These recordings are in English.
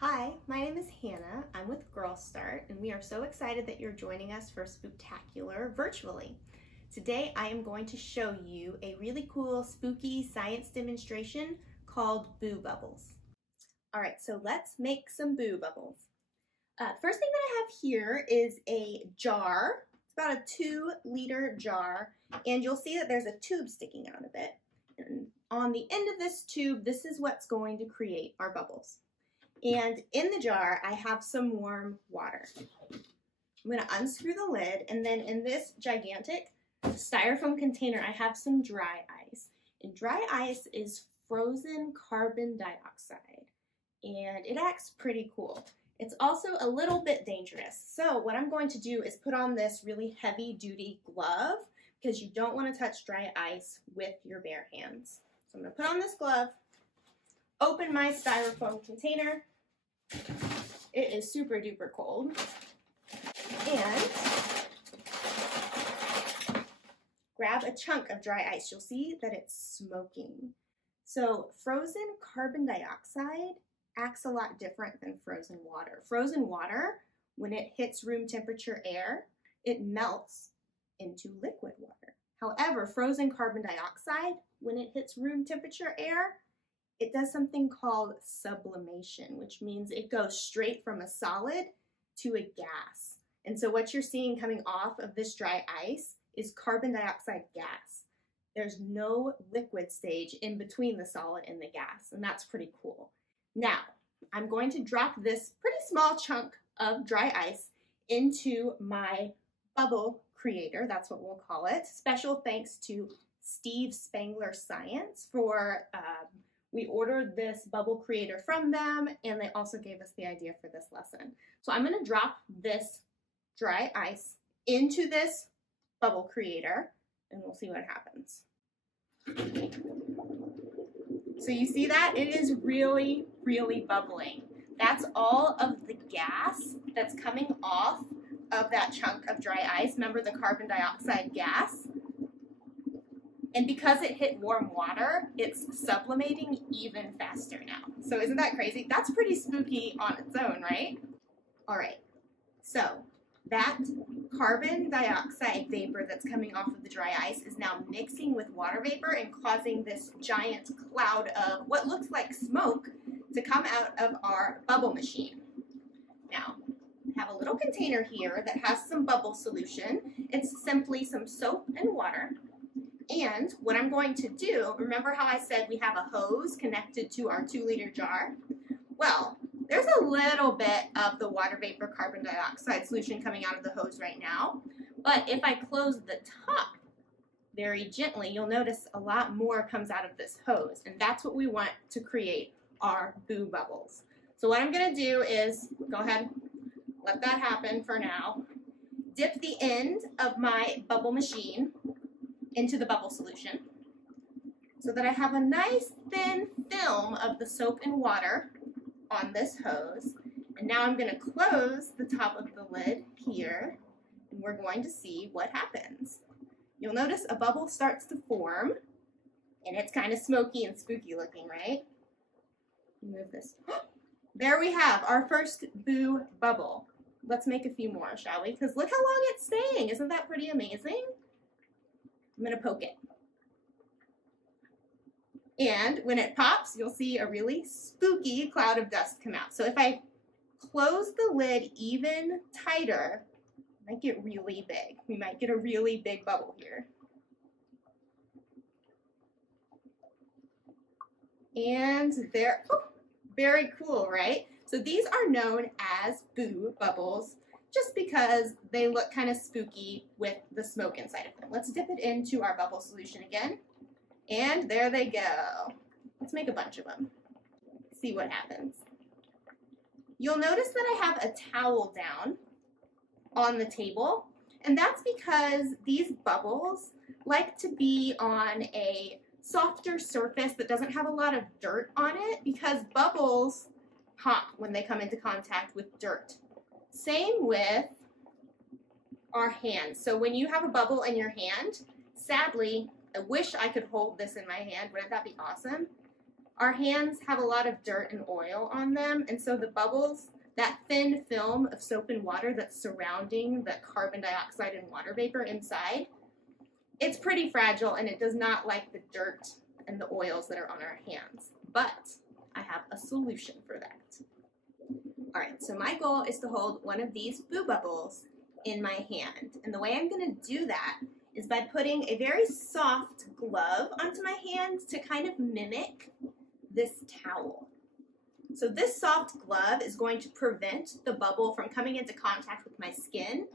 Hi, my name is Hannah. I'm with Girl Start, and we are so excited that you're joining us for Spooktacular virtually. Today, I am going to show you a really cool spooky science demonstration called Boo Bubbles. All right, so let's make some Boo Bubbles. First thing that I have here is a jar. It's about a 2-liter jar, and you'll see that there's a tube sticking out of it. And on the end of this tube, this is what's going to create our bubbles. And in the jar, I have some warm water. I'm going to unscrew the lid, and then in this gigantic styrofoam container, I have some dry ice. And dry ice is frozen carbon dioxide, and it acts pretty cool. It's also a little bit dangerous. So what I'm going to do is put on this really heavy-duty glove because you don't want to touch dry ice with your bare hands. So I'm going to put on this glove, open my styrofoam container. It is super duper cold. And grab a chunk of dry ice. You'll see that it's smoking. So frozen carbon dioxide acts a lot different than frozen water. Frozen water, when it hits room temperature air, it melts into liquid water. However, frozen carbon dioxide, when it hits room temperature air, it does something called sublimation, which means it goes straight from a solid to a gas. And so what you're seeing coming off of this dry ice is carbon dioxide gas. There's no liquid stage in between the solid and the gas, and that's pretty cool. Now, I'm going to drop this pretty small chunk of dry ice into my bubble creator, that's what we'll call it. Special thanks to Steve Spangler Science for, we ordered this bubble creator from them, and they also gave us the idea for this lesson. So I'm gonna drop this dry ice into this bubble creator, and we'll see what happens. So you see that? It is really, really bubbling. That's all of the gas that's coming off of that chunk of dry ice. Remember the carbon dioxide gas? And because it hit warm water, it's sublimating even faster now. So isn't that crazy? That's pretty spooky on its own, right? All right, so that carbon dioxide vapor that's coming off of the dry ice is now mixing with water vapor and causing this giant cloud of what looks like smoke to come out of our bubble machine. Now, I have a little container here that has some bubble solution. It's simply some soap and water. And what I'm going to do, remember how I said we have a hose connected to our 2-liter jar? Well, there's a little bit of the water vapor carbon dioxide solution coming out of the hose right now, but if I close the top very gently, you'll notice a lot more comes out of this hose, and that's what we want to create our Boo Bubbles. So what I'm going to do is, go ahead, let that happen for now, dip the end of my bubble machine into the bubble solution so that I have a nice thin film of the soap and water on this hose. And now I'm going to close the top of the lid here, and we're going to see what happens. You'll notice a bubble starts to form, and it's kind of smoky and spooky looking, right? Move this. There we have our first Boo Bubble. Let's make a few more, shall we? Because look how long it's staying. Isn't that pretty amazing? I'm going to poke it. And when it pops, you'll see a really spooky cloud of dust come out. So if I close the lid even tighter, it might get really big. We might get a really big bubble here. And there, oh, very cool, right? So these are known as Boo Bubbles just because they look kind of spooky with the smoke inside of them. Let's dip it into our bubble solution again. And there they go. Let's make a bunch of them. See what happens. You'll notice that I have a towel down on the table, and that's because these bubbles like to be on a softer surface that doesn't have a lot of dirt on it, because bubbles pop when they come into contact with dirt. Same with our hands. So when you have a bubble in your hand, sadly, I wish I could hold this in my hand. Wouldn't that be awesome? Our hands have a lot of dirt and oil on them, and so the bubbles, that thin film of soap and water that's surrounding the carbon dioxide and water vapor inside, it's pretty fragile and it does not like the dirt and the oils that are on our hands. But I have a solution for that. All right, so my goal is to hold one of these Boo Bubbles in my hand. And the way I'm gonna do that is by putting a very soft glove onto my hand to kind of mimic this towel. So this soft glove is going to prevent the bubble from coming into contact with my skin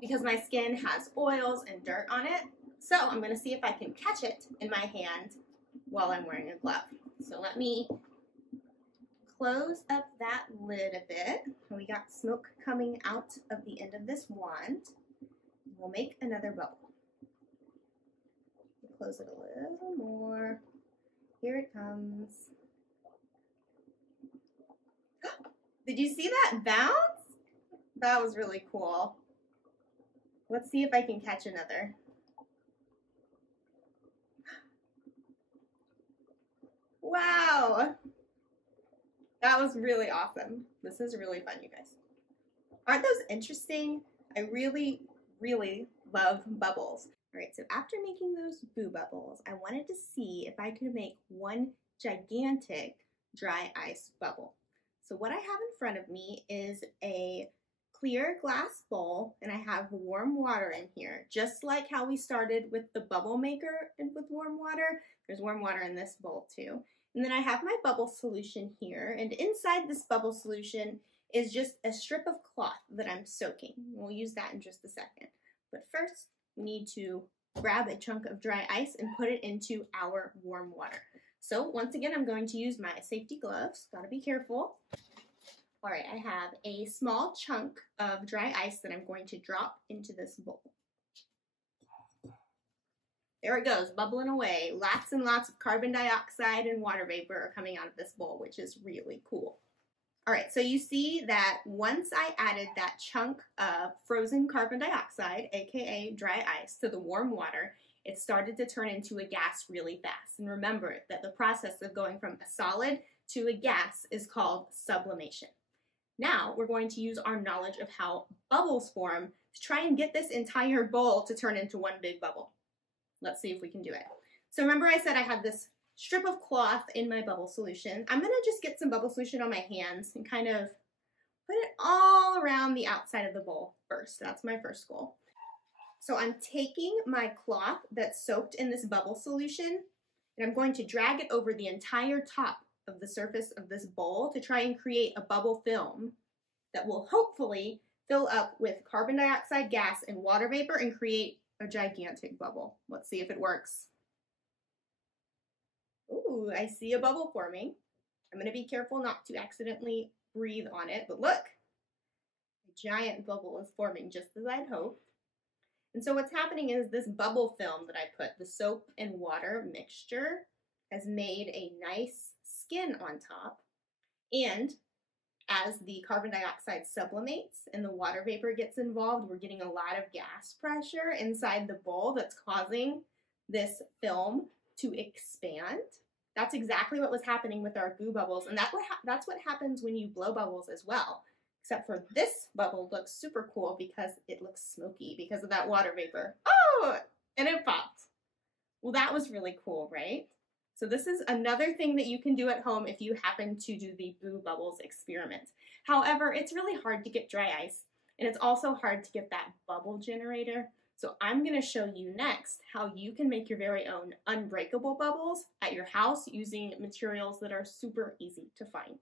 because my skin has oils and dirt on it. So I'm gonna see if I can catch it in my hand while I'm wearing a glove. So let me close up that lid a bit. We got smoke coming out of the end of this wand. We'll make another bubble. Close it a little more. Here it comes. Did you see that bounce? That was really cool. Let's see if I can catch another. Wow. That was really awesome. This is really fun, you guys. Aren't those interesting? I really, really love bubbles. All right, so after making those Boo Bubbles, I wanted to see if I could make one gigantic dry ice bubble. So what I have in front of me is a clear glass bowl, and I have warm water in here, just like how we started with the bubble maker and with warm water. There's warm water in this bowl too. And then I have my bubble solution here, and inside this bubble solution is just a strip of cloth that I'm soaking. We'll use that in just a second. But first, we need to grab a chunk of dry ice and put it into our warm water. So once again, I'm going to use my safety gloves. Gotta be careful. All right, I have a small chunk of dry ice that I'm going to drop into this bowl. There it goes, bubbling away. Lots and lots of carbon dioxide and water vapor are coming out of this bowl, which is really cool. All right, so you see that once I added that chunk of frozen carbon dioxide, aka dry ice, to the warm water, it started to turn into a gas really fast. And remember that the process of going from a solid to a gas is called sublimation. Now we're going to use our knowledge of how bubbles form to try and get this entire bowl to turn into one big bubble. Let's see if we can do it. So remember I said I had this strip of cloth in my bubble solution. I'm gonna just get some bubble solution on my hands and kind of put it all around the outside of the bowl first. That's my first goal. So I'm taking my cloth that's soaked in this bubble solution and I'm going to drag it over the entire top of the surface of this bowl to try and create a bubble film that will hopefully fill up with carbon dioxide gas and water vapor and create a gigantic bubble. Let's see if it works. Ooh, I see a bubble forming. I'm gonna be careful not to accidentally breathe on it, but look, a giant bubble is forming just as I'd hoped. And so what's happening is this bubble film that I put, the soap and water mixture, has made a nice skin on top. And as the carbon dioxide sublimates and the water vapor gets involved, we're getting a lot of gas pressure inside the bowl that's causing this film to expand. That's exactly what was happening with our Boo Bubbles, and that's what happens when you blow bubbles as well. Except for this bubble looks super cool because it looks smoky because of that water vapor. Oh, and it popped. Well, that was really cool, right? So this is another thing that you can do at home if you happen to do the Boo Bubbles experiment. However, it's really hard to get dry ice, and it's also hard to get that bubble generator. So I'm gonna show you next how you can make your very own unbreakable bubbles at your house using materials that are super easy to find.